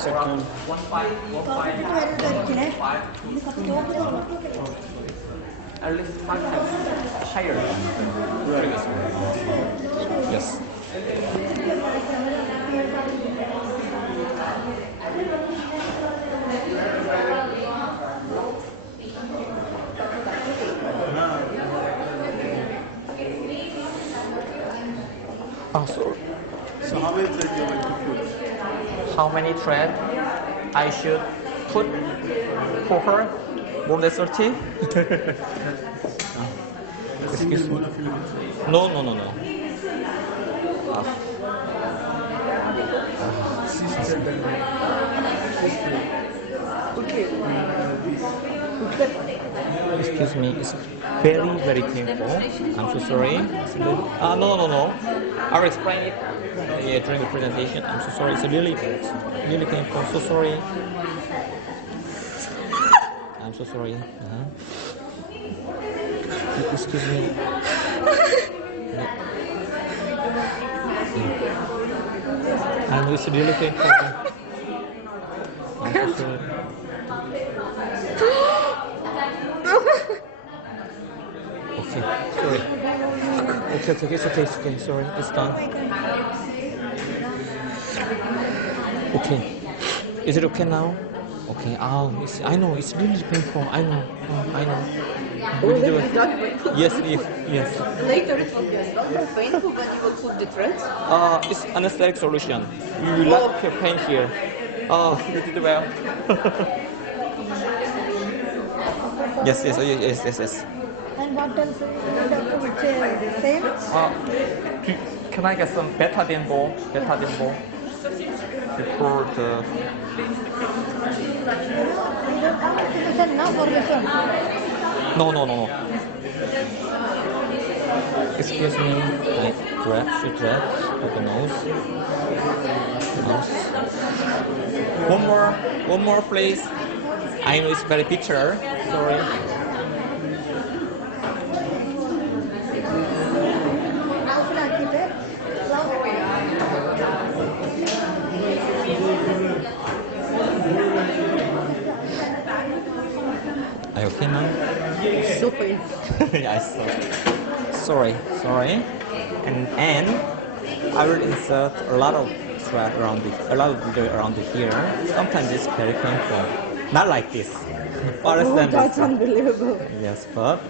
Second. At least 5 times higher than the previous one. Yes. Oh, sorry. So how many threads you like to put? How many threads I should put for her? More than 30? Excuse me. No. Excuse me, it's very, very painful. I'm so sorry. No. I'll explain it during the presentation. I'm so sorry. It's really painful. So sorry. I'm so sorry. Excuse me. I know it's really painful. I'm so sorry. Okay, sorry. Okay, it's okay, sorry, it's done. Okay, is it okay now? Okay, I know, it's really painful, I know. Will you do it? Yes. Later it will be not more painful, but you will put the threads? It's anesthetic solution. You like your pain here. Oh, you did well. Yes. And what else the same? Can I get some betadine ball? Before the... Now for this one. No. Excuse me. Should drag of the nose. One more, please. I know it's very bitter. Sorry. Are you okay now? So painful. Yeah, I saw. Sorry. And I will insert a lot of thread around here. Sometimes it's very painful. Not like this. That's unbelievable. Yes, but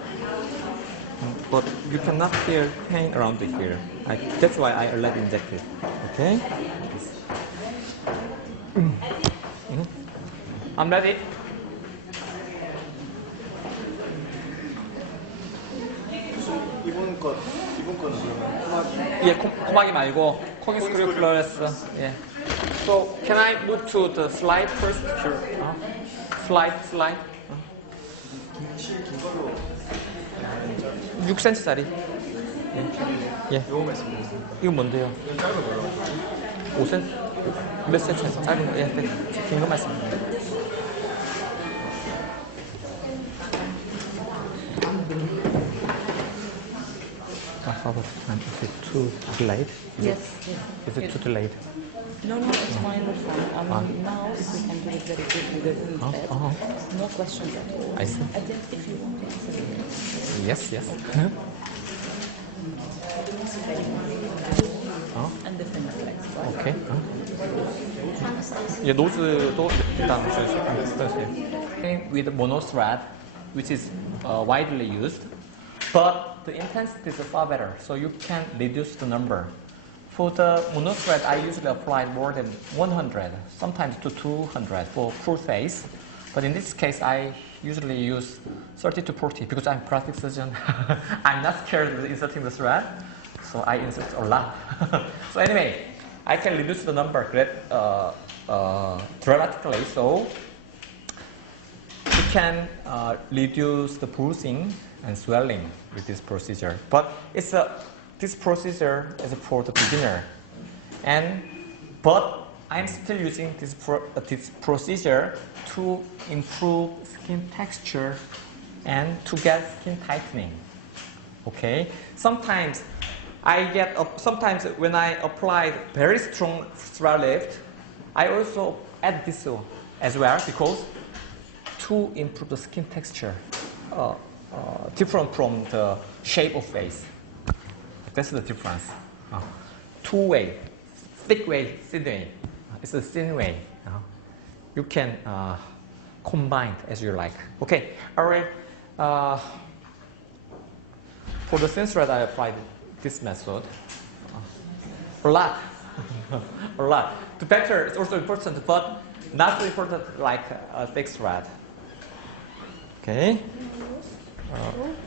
you cannot feel pain around here. That's why I let inject it. Okay? I'm ready. 이번 거는 그러면 코막이? 예, 코막이 말고 코기스크리플러스. 예. So can I move to the slide first? Sure. Slide. 긴 걸로 6cm짜리. 예. 요거 말씀드렸습니다. 이건 뭔데요? 짧은 거요. 5cm? 몇 cm? 짧은 거? 예, 긴 거 말씀드립니다. How about is it too delayed? Yes. Is it too delayed? No, it's fine, we're fine. Now, if we can do it very quickly, no questions at all. I see. And then if you want to answer Yes. and the finger flex, right? Okay. 예, 노즈도 일단 주세요. With mono thread, which is widely used, but the intensity is far better, so you can reduce the number For the mono thread, I usually apply more than 100, sometimes to 200 for full face. But in this case, I usually use 30 to 40 because I'm a plastic surgeon. I'm not scared of inserting the thread, so I insert a lot. So anyway, I can reduce the number dramatically, so you can reduce the bruising and swelling with this procedure. But this procedure is for the beginner, but I'm still using this procedure to improve skin texture and to get skin tightening. Okay. Sometimes sometimes when I apply very strong thread lift, I also add this as well because to improve the skin texture, different from the shape of face. That's the difference. Two-way, thick way, thin way. It's a thin way. You can combine as you like. Okay, all right. For the thin thread, I applied this method. A lot. A lot. The better is also important, but not so important like a thick thread. Okay.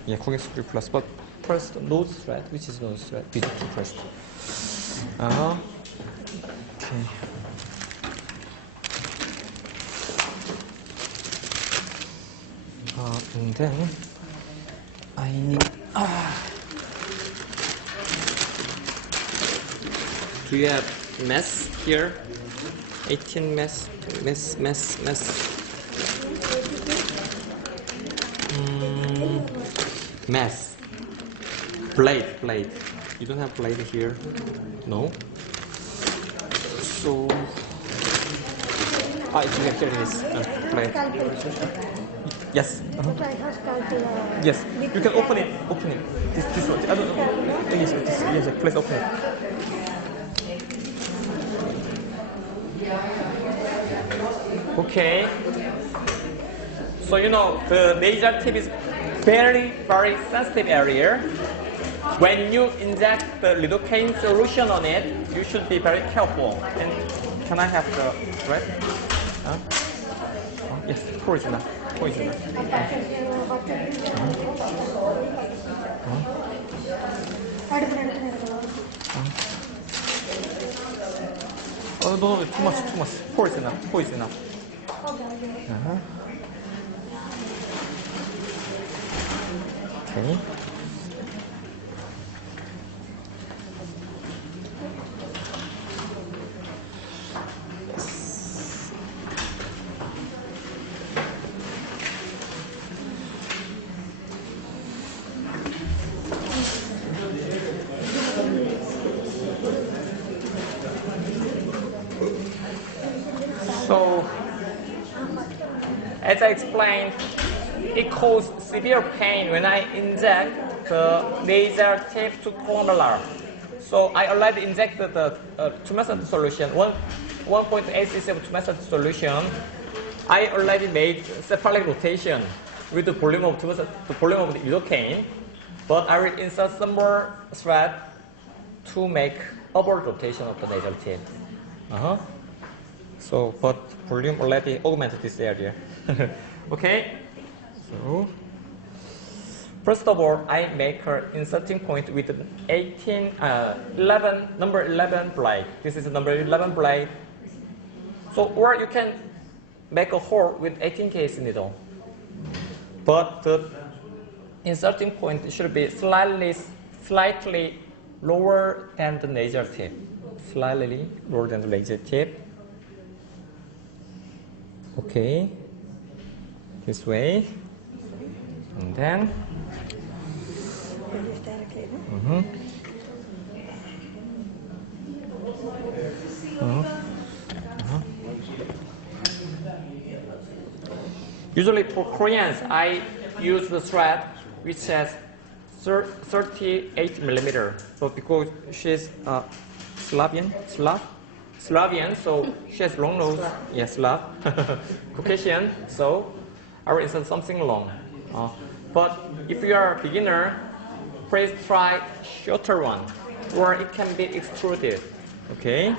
Yeah, 고객수를 plus, but first nose thread, which is nose thread, B2 first. Okay. And then I need. Do you have mess here? 18 mess. Mess. Blade. You don't have blade here? No? So, you have here this blade. Yes. Yes. You can open it. This one. I don't know. Yes, please open it. Okay. So the nasal tip is very, very sensitive area. When you inject the lidocaine solution on it, you should be very careful. And can I have the thread? Yes, pour it enough. Oh, no, too much. Pour it enough. Okay. So, as I explained, it causes severe pain when I inject the nasal tip to columnar. So I already injected the tumescent solution, 1.8 cc of tumescent solution. I already made cephalic rotation with the volume of the lidocaine, but I will insert some more thread to make upward rotation of the nasal tip. So, but volume already augmented this area. Okay. So, first of all, I make her inserting point with number 11 blade. This is number 11 blade. So, or you can make a hole with 18 case needle. But the inserting point should be slightly lower than the nasal tip. Slightly lower than the nasal tip. Okay. This way. And then. Usually for Koreans, I use the thread which has 38 millimeter. So because she's Slavian, so she has long nose. Yes, Slav. Caucasian, so I will insert something long. But if you are a beginner, please try shorter one. or it can be extruded. Okay,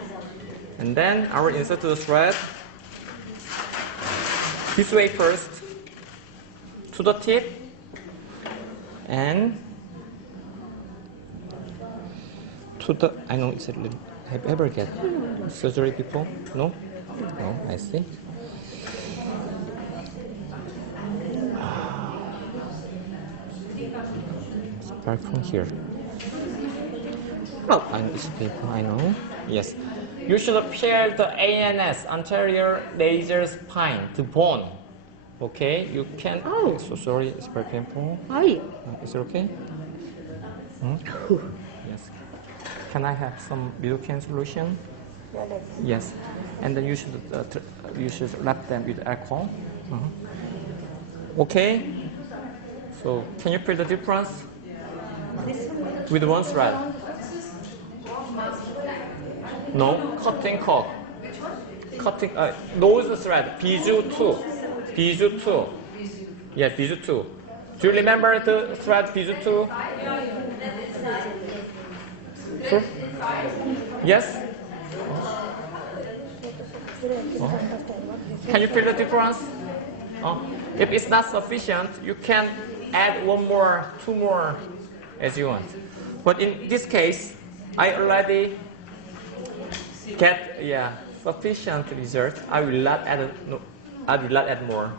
and then I will insert the thread this way first to the tip, and to the, I know it's a little, have you ever get surgery before? No? No, I see. Start from here. Oh, I know it's paper, I know. Yes. You should pair the ANS, anterior nasal spine, to bone. Okay, you can. Oh, so sorry, it's very painful. Why? Is it okay? Yes. Can I have some lidocaine solution? Yes. And then you should wrap them with alcohol. Okay. So can you feel the difference? With one thread. No, cutting cord. Cutting nose thread. Bijou 2. Yeah, Bijou 2. Do you remember the thread Bijou 2? Sure. Yes? Can you feel the difference? If it's not sufficient, you can add one more, two more as you want. But in this case, I already get sufficient result. I will not add. No, I will not add more.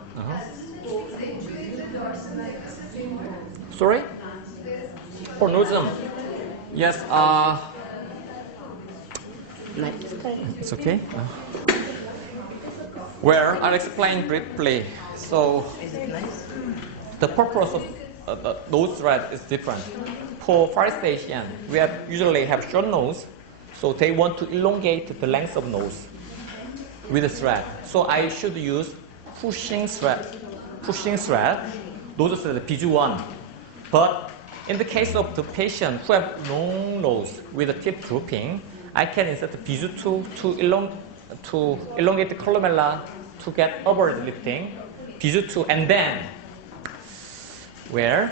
Sorry? For nosem. Yes. It's okay. Well, I'll explain briefly. So, the purpose of nose thread is different. For Far-East Asian, we usually have short nose, so they want to elongate the length of nose with a thread. So I should use pushing thread. Nose thread, Bijou 1. But in the case of the patient who have long nose with the tip drooping, I can insert the Bijou 2 to elongate the columella to get upward lifting. Bijou 2, and then where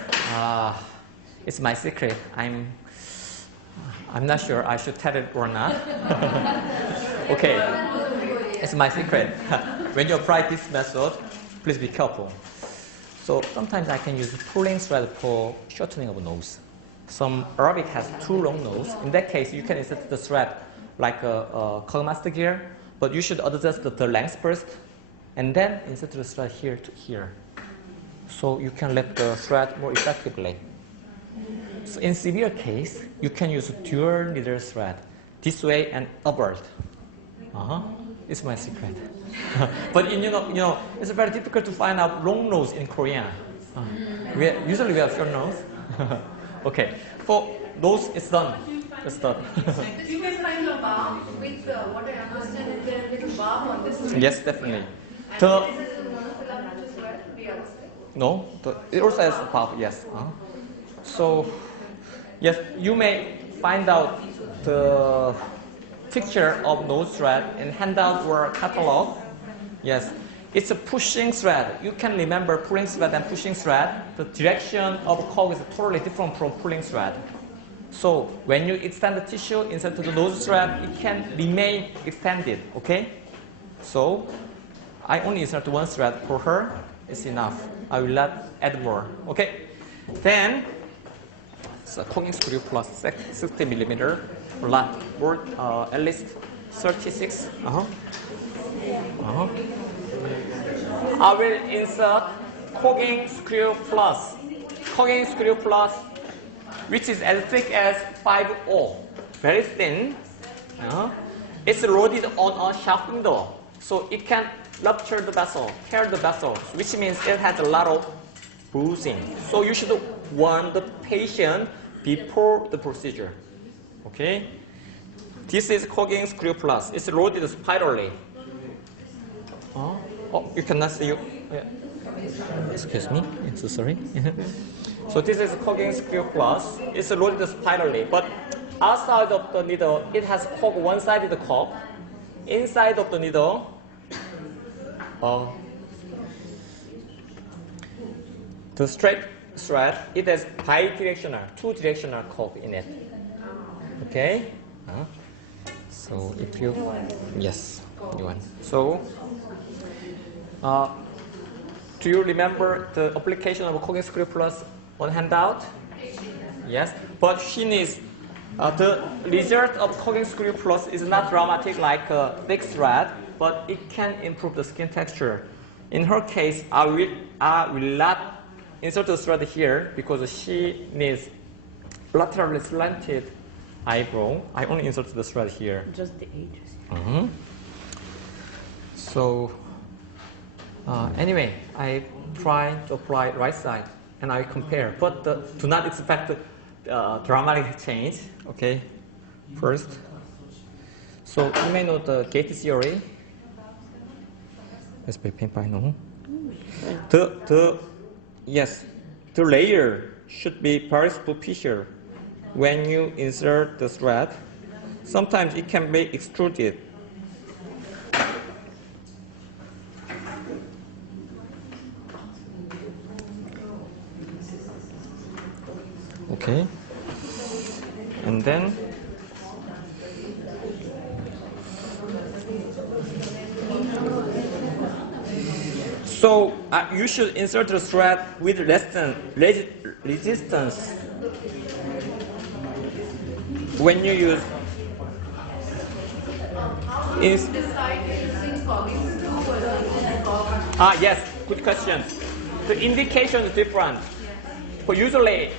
it's my secret. I'm not sure I should tell it or not. Okay, it's my secret. When you apply this method, please be careful. So sometimes I can use pulling thread for shortening of nose. Some Arabic has too long nose. In that case, you can insert the thread like a master gear, but you should adjust the length first, and then insert the thread here to here. So you can lift the thread more effectively. So in severe case, you can use dual needle thread, this way and upward. It's my secret. But you know, it's very difficult to find out long nose in Korea. Usually we have short nose. Okay, for nose, it's done. It's done. You can find a bar with what I understand is there a little bar on this side. Yes, definitely. No, it also has a bar, yes. So, yes, you may find out the picture of nose thread in handout or catalog. Yes, it's a pushing thread. You can remember pulling thread and pushing thread. The direction of cog is totally different from pulling thread. So when you extend the tissue inside to the nose thread, it can remain extended. Okay? So I only insert one thread for her. It's enough. I will not add more. Okay? Then so cogging screw plus 60 millimeter, more, at least 36. I will insert cogging screw plus, which is as thick as 5/0, very thin. It's loaded on a shaft window, so it can rupture the vessel, tear the vessel, which means it has a lot of bruising. So you should warn the patient before the procedure. Okay? This is cogging screw plus. It's loaded spirally. Oh, you cannot see you. Yeah. Excuse me. I'm so sorry. So this is cogging screw plus. It's loaded spirally, but outside of the needle, it has cog one-sided cog. Inside of the needle, the straight thread, it has bidirectional, two-directional cog in it. Okay. So if you, yes, you want. So, do you remember the application of Cooking Script Plus on handout? Yes, but she needs the result of Cooking Script Plus is not dramatic like a thick thread, but it can improve the skin texture. In her case, I will not insert the thread here because she needs laterally slanted eyebrow. I only insert the thread here. Just the edges. So anyway, I try to apply right side and I compare, but do not expect dramatic change. Okay, first. So you may know the gate theory. Let's be paint by now. The layer should be very superficial when you insert the thread. Sometimes it can be extruded. Okay, and then so you should insert the thread with resistance when you use yes, good question. The indication is different. But usually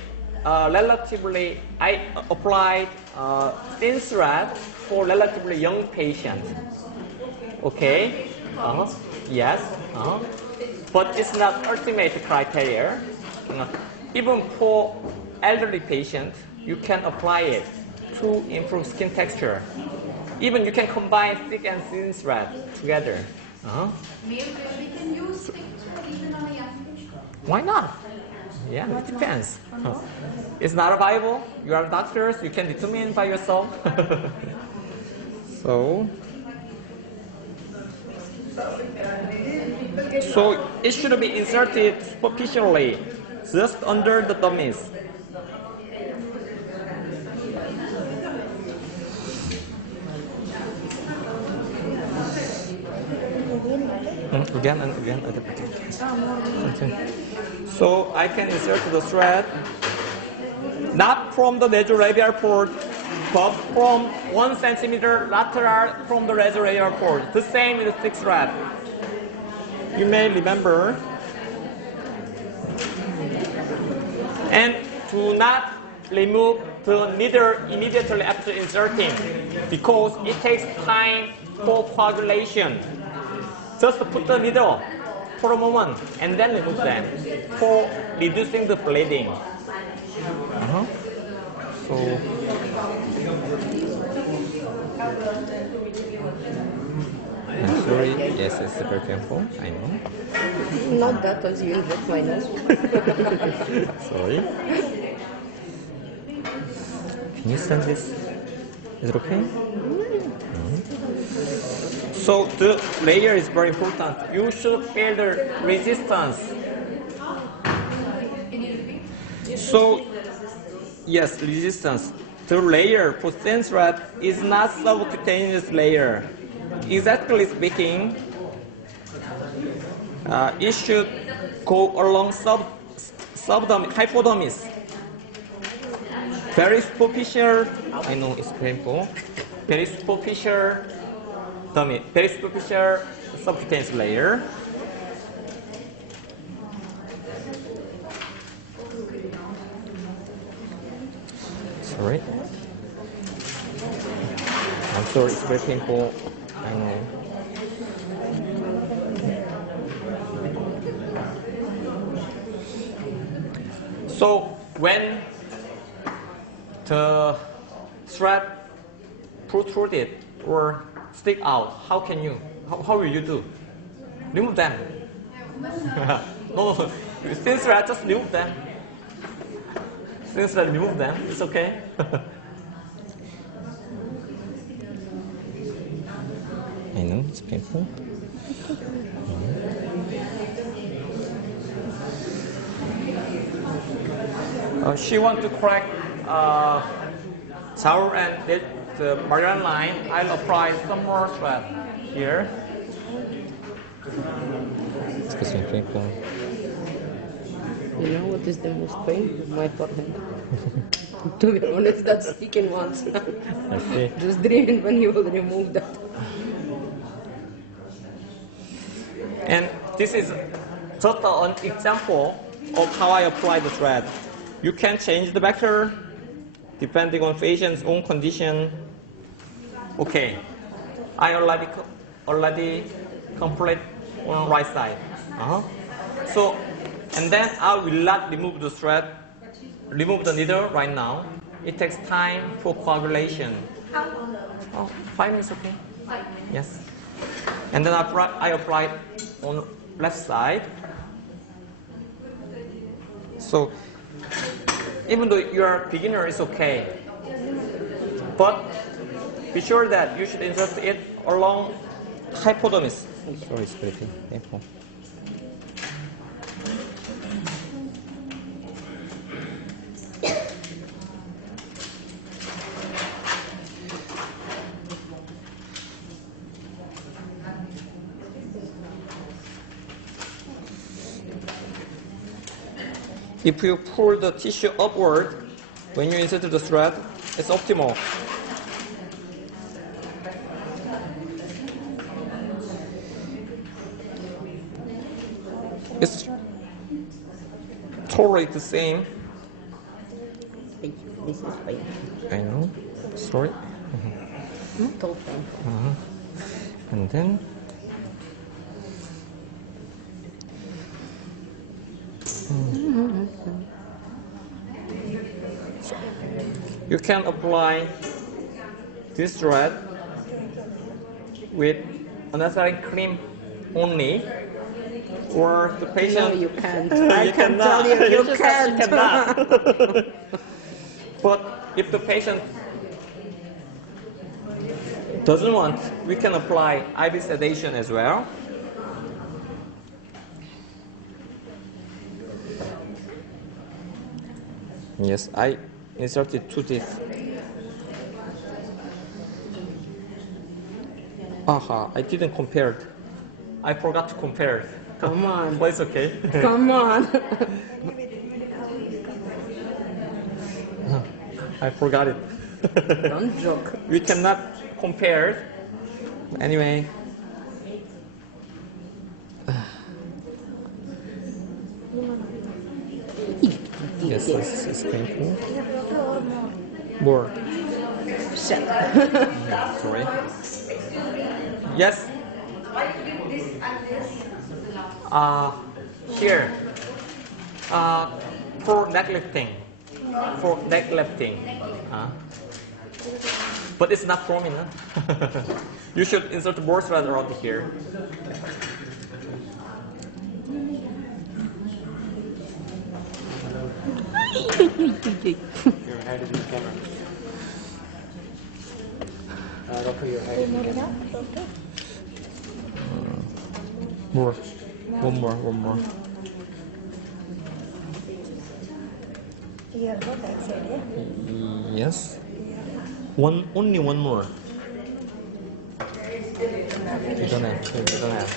relatively, I applied thin thread for relatively young patients. Okay? Yes. But it's not ultimate criteria. Even for elderly patients, you can apply it to improve skin texture. Even you can combine thick and thin thread together. Maybe we can use thick thread even on a young patient. Why not? Yeah, it depends. It's not viable. You are doctors. You can determine by yourself. So it should be inserted superficially, just under the dummies. Again and again. So I can insert the thread not from the nasolabial port, but from 1 centimeter lateral from the nasolabial port. The same with the thick thread. You may remember. And do not remove the needle immediately after inserting because it takes time for coagulation. Just put the needle for a moment and then remove them for reducing the bleeding. So I'm sorry, yes, it's super painful, I know. Not that as you inject my nose. Sorry. Can you stand this? Is it okay? So the layer is very important. You should feel the resistance. So, yes, resistance. The layer for thin thread is not subcutaneous layer. Exactly speaking, it should go along hypodermis. Very superficial. I know it's painful. Very superficial. Very superficial subcutaneous layer. Sorry. I'm sorry, it's very painful. I know. So when the thread protruded or stick out, how will you do? Remove them. No, thin thread, just remove them. Thin thread, remove them. It's okay. I know it's painful. She wants to correct towel and the Marian line, I'll apply some more thread here. Excuse me, twinkle. You know what is the most pain? My forehead. To be honest, that's sticking once. I see. Just dreaming when you will remove that. And this is just an example of how I apply the thread. You can change the vector depending on patient's own condition. Okay, I already complete on right side. So, and then I will not remove the thread, remove the needle right now. It takes time for coagulation. Oh, 5 minutes, okay? 5 minutes. Yes. And then I apply on left side. So, even though you are a beginner, it's okay. But be sure that you should insert it along hypodermis. Sorry, it's pretty painful. If you pull the tissue upward when you insert the thread, it's optimal. It's totally the same. This is pain. I know. Sorry. Not all painful. And then you can apply this thread with unnecessary cream only, or the patient. No, you can't. You I can cannot. tell you, you just can't. cannot. But if the patient doesn't want, we can apply IV sedation as well. Yes, I inserted 2 teeth. Aha, I didn't compare it. I forgot to compare it. Come on. But it's okay. Come on. I forgot it. Don't joke. We cannot compare it. Anyway. Yes, this is painful. More. Shut. Sorry. Yes. Here. For neck lifting. For neck lifting. But it's not prominent. You should insert more thread around here. Your head is in the camera. Don't put your head in the camera. More. One more. Here, go back side, yeah? Yes. Only one more. You don't have.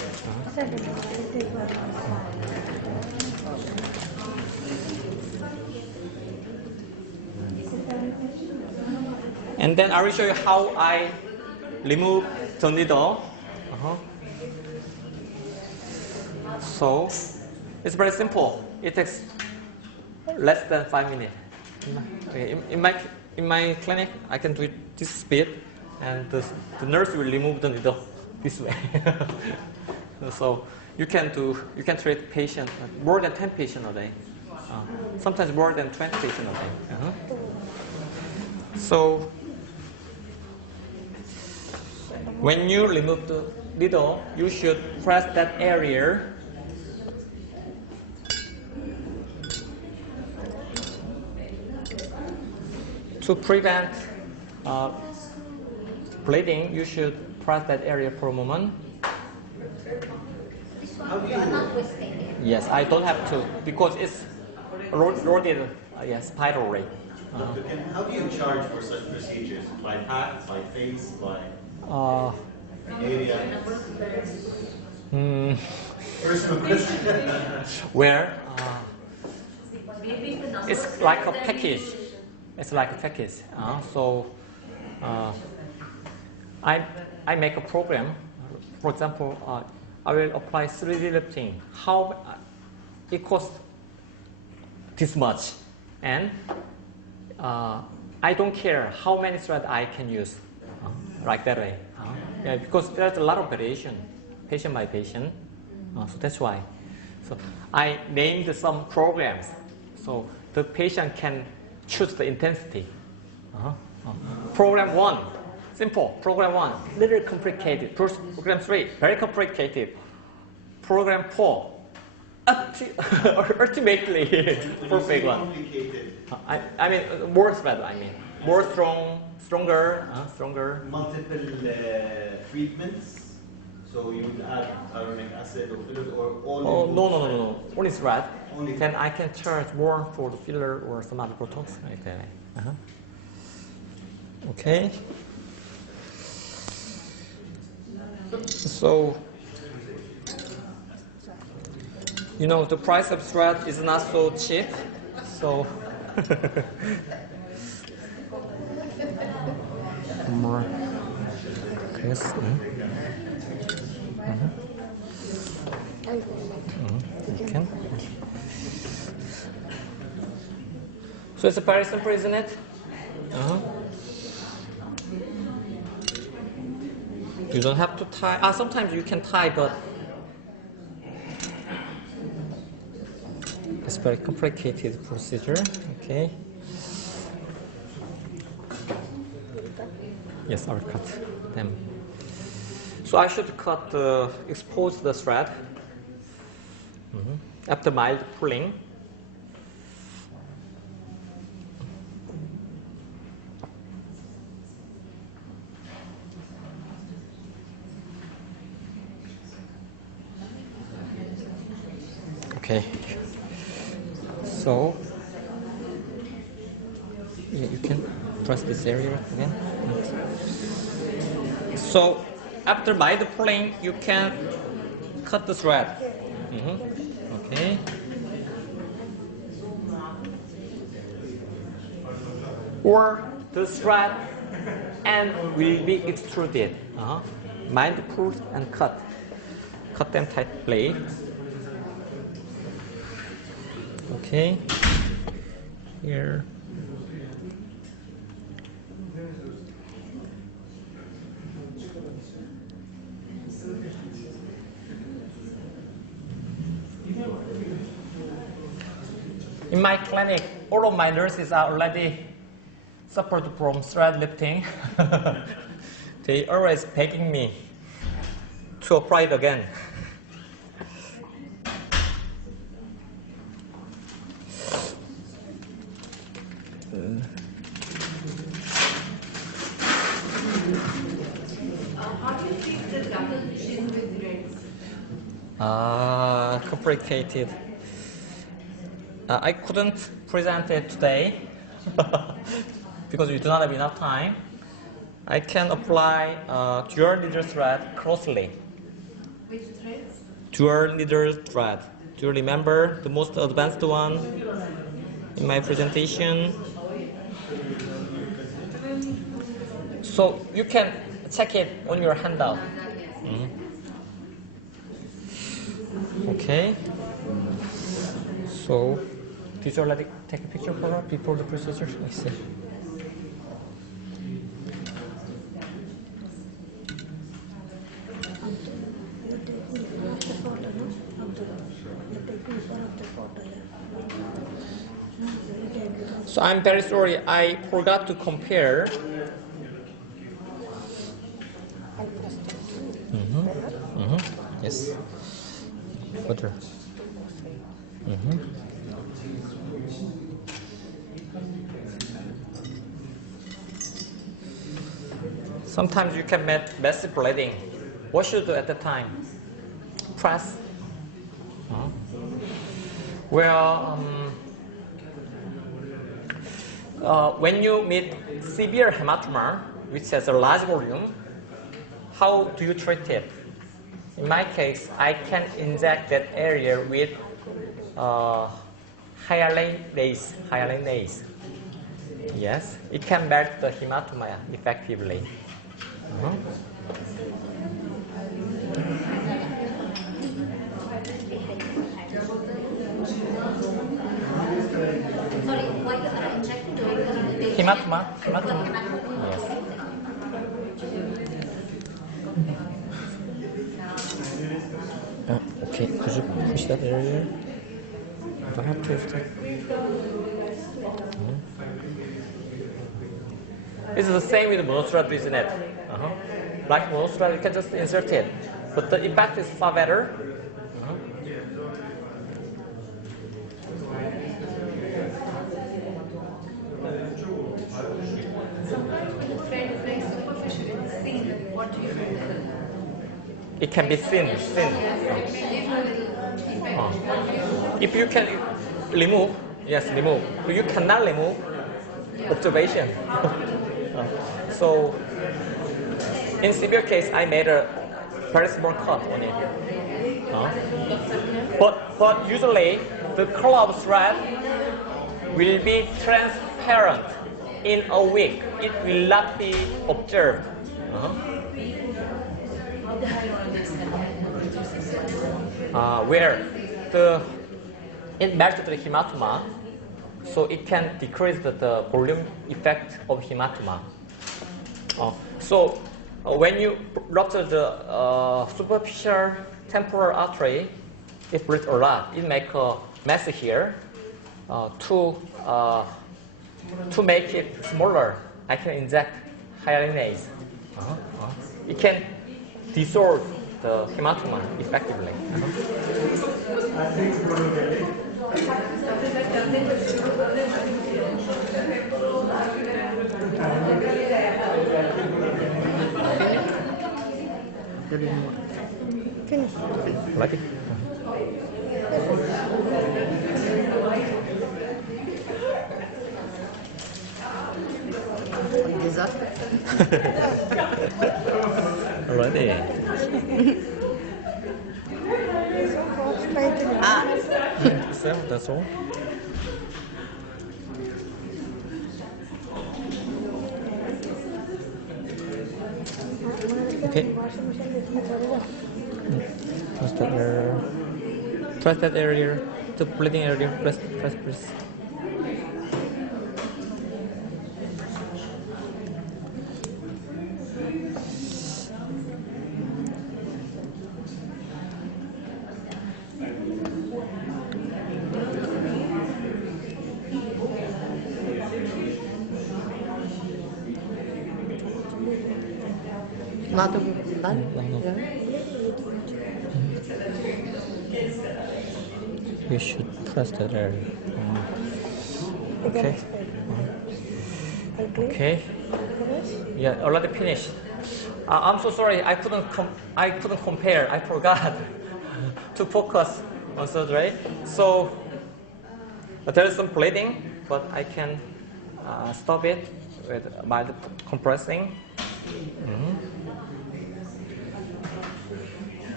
And then I will show you how I remove the needle. So it's very simple. It takes less than 5 minutes. In my clinic, I can do it this speed, and the nurse will remove the needle this way. So you can treat patients, more than 10 patients a day. Sometimes more than 20 patients a day. So when you remove the needle, you should press that area to prevent bleeding. You should press that area for a moment. You are not twisting it. Yes, I don't have to because it's rotated. Yes, spiral ray. Doctor, how do you charge for such procedures? By pack, by face, by area? Personal question. Where? It's like a package. It's like a package. So I make a program. For example, I will apply 3D lifting. How it costs this much, and I don't care how many threads I can use, like that way. Yeah, because there's a lot of variation, patient by patient. So that's why. So I named some programs, so the patient can choose the intensity. Program 1, simple. Program 1, little complicated. Program 3, very complicated. Program 4, ultimately perfect one. I mean, more thread. I mean, more stronger. Multiple treatments. So you would add hyaluronic acid or filler or all? Oh no. Only thread. Only. Then I can charge more for the filler or some other Botox like that. Okay. So, you know, the price of thread is not so cheap. So, more. Yes. Okay. So it's very simple, isn't it? You don't have to tie. Sometimes you can tie, but it's very complicated procedure. Okay. Yes, I will cut them. So I should expose the thread after mild pulling. Okay. So yeah, you can press this area again. So after mild pulling, you can cut the thread. Okay. Or the thread end will be extruded. Mild pull and cut. Cut them tightly. Okay. Here. In my clinic, all of my nurses are already suffered from thread lifting. They always begging me to apply it again. How do you treat the double chin with reds? Complicated. I couldn't present it today because we do not have enough time. I can apply dual needle thread closely. Which threads? Dual needle thread. Do you remember the most advanced one in my presentation? So you can check it on your handout. Okay. So, did you already take a picture for her before the procedure? I see. So I'm very sorry, I forgot to compare. Yes. Butter. Sometimes you can make massive bleeding. What should you do at the time? Press. Well, when you meet severe hematoma, which has a large volume, how do you treat it? In my case, I can inject that area with hyaluronase. Yes, it can melt the hematoma effectively. Sorry, why you are injecting to the Hematoma. Yes. Okay, could you push that area? Do I have to? It's the same with monostrate, isn't it? Like monostrate, you can just insert it, but the impact is far better. Very superficial. It's thin. What do you do? It can be thin. If you can remove, yes, remove. If you cannot remove, observation. So, in severe case, I made a very small cut on it. But usually, the color of thread will be transparent in a week. It will not be observed. Where it melts the hematoma, so it can decrease the volume effect of hematoma. When you rupture the superficial temporal artery, it bleeds a lot. It makes a mess here. To make it smaller, I can inject hyaluronase. It can dissolve the hematoma effectively. Finish. Like it? Disaster. Already. So that's all. Okay. Press that area, the bleeding area. Press. Not done? No. Yeah. You should press that area. Okay. Okay. Yeah, already finished. I'm so sorry. I couldn't compare. I forgot to focus on surgery. So there is some bleeding, but I can stop it by compressing.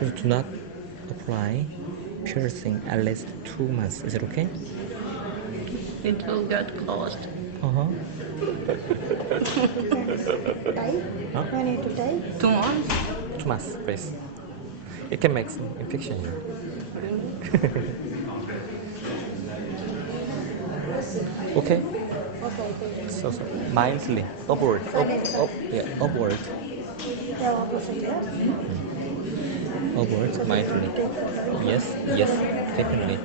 Do not apply piercing at least 2 months. Is it okay? It will get closed. Huh? I need to tie. 2 months? 2 months, please. It can make some infection here. Okay. So mildly upward. Upward. Upward, mildly. Yes, definitely.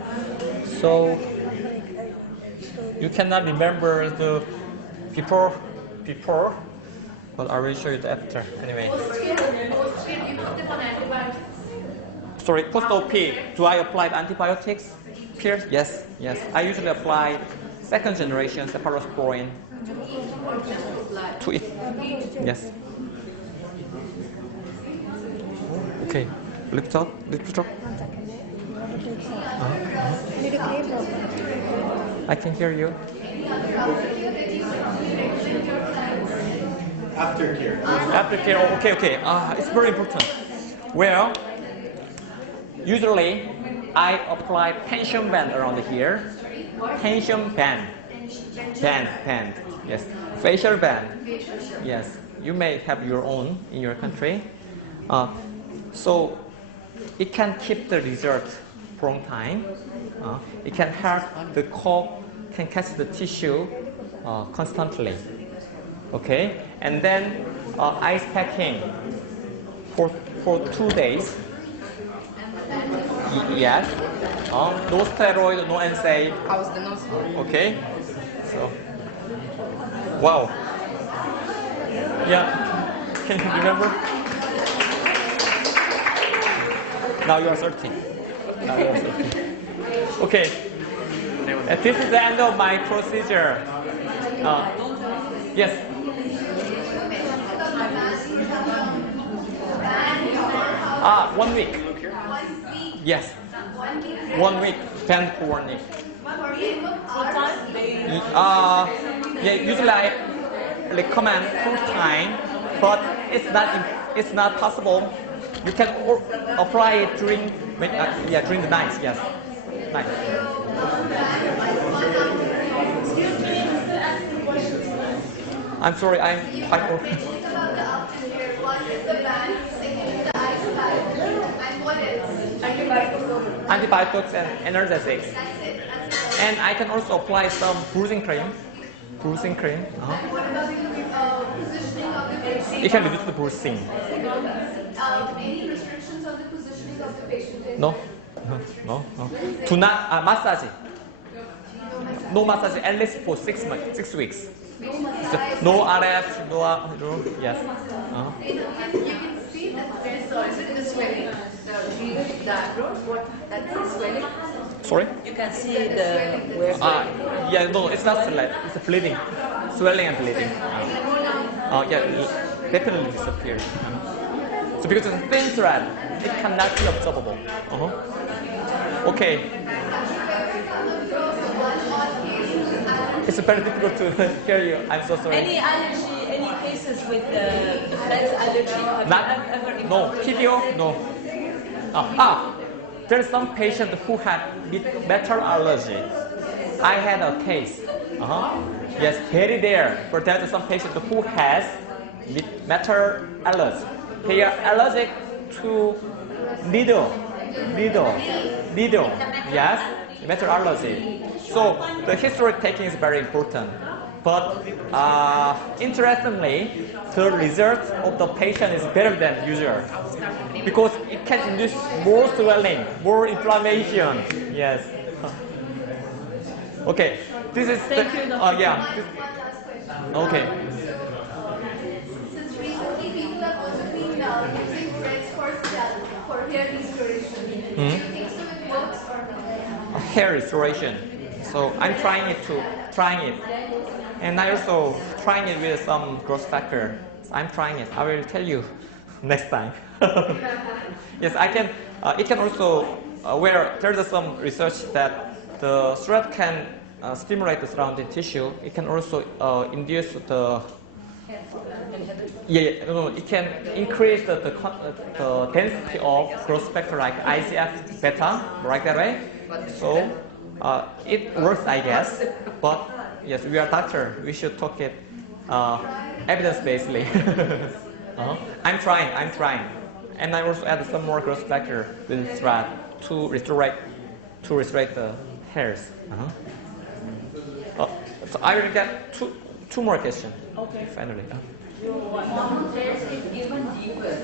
So you cannot remember the before, but I will show you the after. Anyway. Sorry, post-op. Do I apply antibiotics? Here? Yes. I usually apply second generation cephalosporin to it. Yes. Okay. Lift up. I can hear you. Aftercare. Aftercare. Okay. It's very important. Well, usually I apply tension band around here. Tension band. Band. Yes. Facial band. Yes. You may have your own in your country. So it can keep the result for a long time. It can help the cough, can catch the tissue constantly. Okay, and then ice packing for 2 days. Yes. No steroid, no NSAID. How's the nose? Okay. So, wow. Yeah. Can you remember? Now you are 13. Okay. This is the end of my procedure. Yes. 1 week. Yes. 1 week. 10 for 1 week. Yeah. Usually I recommend full time, but it's not possible. You can apply it during during the night. Yes. Night. I'm sorry. I'm quite open. What is the band sticking to the ice pack? And what else? Antibiotics and analgesics. That's it. And I can also apply some bruising cream. What about the positioning of the patient? It can reduce the bruising. Any restrictions on the positioning of the patient? No. Do not massage. No massage at least for 6 months, 6 weeks. So, no RF, no yes. You can see that there's is it the swelling? That's the swelling. Sorry? You can see the Yeah, no, it's not swelling. It's bleeding, swelling and bleeding. Definitely disappears. So because it's a thin thread, it cannot be observable. Okay. It's very difficult to hear you. I'm so sorry. Any allergy, any cases with pet allergy? Have you ever No. TBO? No. There is some patient who had metal allergy. I had a case. Yes, very rare. But there is some patient who has metal allergy. They are allergic to needle. Yes, metal allergy. So the history taking is very important. But interestingly, the result of the patient is better than usual because it can induce more swelling, more inflammation. Yes. Okay. This is Thank you, Dr. yeah. One last question. Okay. Since recently people have also been using threads for scalp, for hair restoration. Do you think so it works or no? Hair restoration. So I'm trying it, and I also trying it with some growth factor. I'm trying it. I will tell you next time. Yes, I can. It can also where there's some research that the thread can stimulate the surrounding tissue. It can also induce the it can increase the density of growth factor like IGF beta, right that way. So it works, I guess. But yes, we are doctor. We should talk it evidence-basedly. I'm trying, and I also add some more growth factor with thread to restore the hairs. So I will get two more questions. Okay. Finally. Monothreads, if given deeper,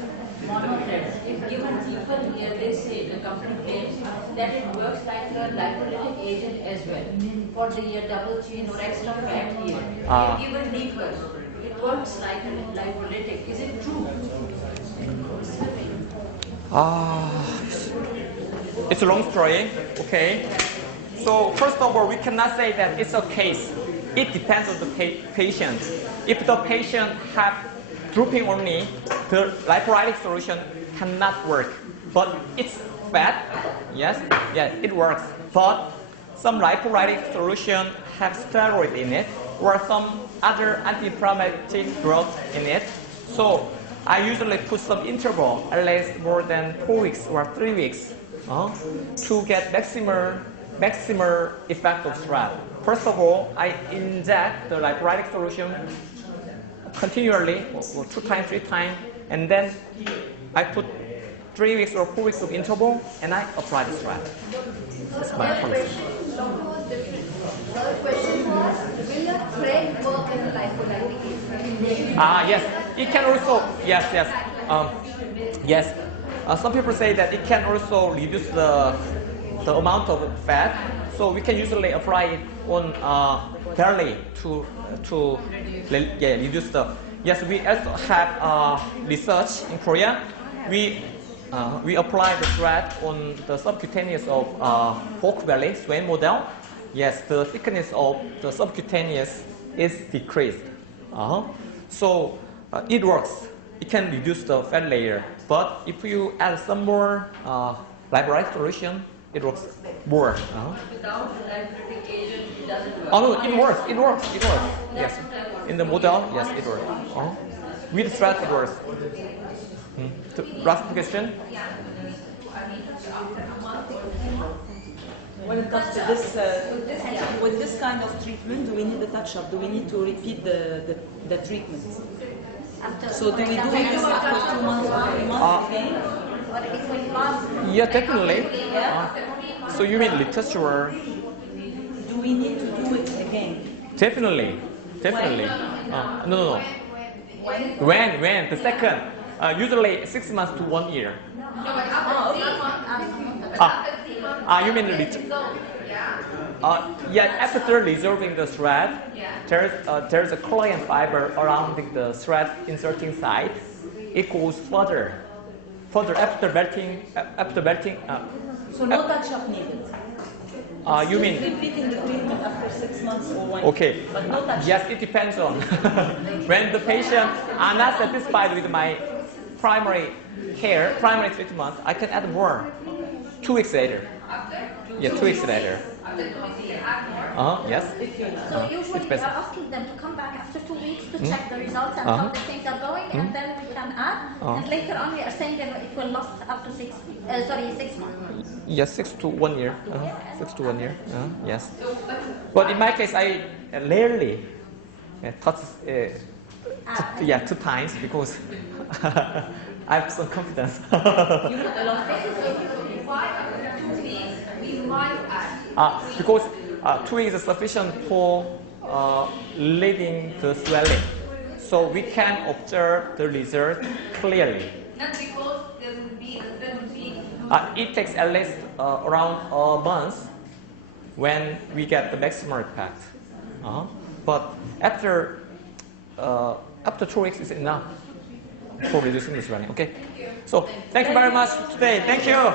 monothreads, if given deeper here, they say, the company claims that it works like a lipolytic agent as well. For the double chain or extra fat here. If given deeper, it works like a lipolytic. Is it true? It's a long story. Okay. So first of all, we cannot say that it's a case. It depends on the patient. If the patient have drooping only, the lipolytic solution cannot work. But it's fat. Yes, it works. But some lipolytic solution have steroid in it or some other anti-inflammatory drug in it. So I usually put some interval, at least more than 4 weeks or 3 weeks, to get maximal effect of stress. First of all, I inject the lipolytic solution continually, or 2 times, 3 times, and then I put 3 weeks or 4 weeks of interval, and I apply the strap. That's my policy. The question was, will your thread work in lipolytic agent? Yes. It can also, yes. Yes. Some people say that it can also reduce the amount of fat. So we can usually apply it on belly to reduce the. Yes, we also have research in Korea. We apply the thread on the subcutaneous of pork belly, swan model. Yes, the thickness of the subcutaneous is decreased. So it works. It can reduce the fat layer. But if you add some more lipolytic solution, it works more. Without lipolytic agent, it doesn't work. Oh no, it works. Yes, in the model, yes, it works. With thread, it works. Last question. When it comes to this, with this kind of treatment, do we need a touch-up? Do we need to repeat the treatment? So do we do this after 2 months or 3 months again? Yeah, definitely. So you mean literature? Do we need to do it again? Definitely. No. When? The second. Usually 6 months to 1 year. You mean after resolving the thread, there's a collagen fiber around the thread inserting site. It goes further after melting. So no touch-up needed. You mean repeating the treatment after 6 months or 1 year? Okay. But no touch-up. Yes, it depends on when the patient are not satisfied with my primary treatment, I can add more. 2 weeks later. Yeah, 2 weeks later. Yes. So usually we are asking them to come back after 2 weeks to check the results and how the things are going, and then we can add. And later on, we are saying that it will last up to 6 months. Yes, 6 to 1 year. 6 to 1 year. Yes. But in my case, I rarely touch. 2 times because I have some confidence. Because 2 weeks is sufficient for leading the swelling, so we can observe the result clearly. Not because there will be It takes at least around a month when we get the maximum impact. But after 2 weeks is enough for reducing the swelling. Okay. So thank you very much today. Thank you.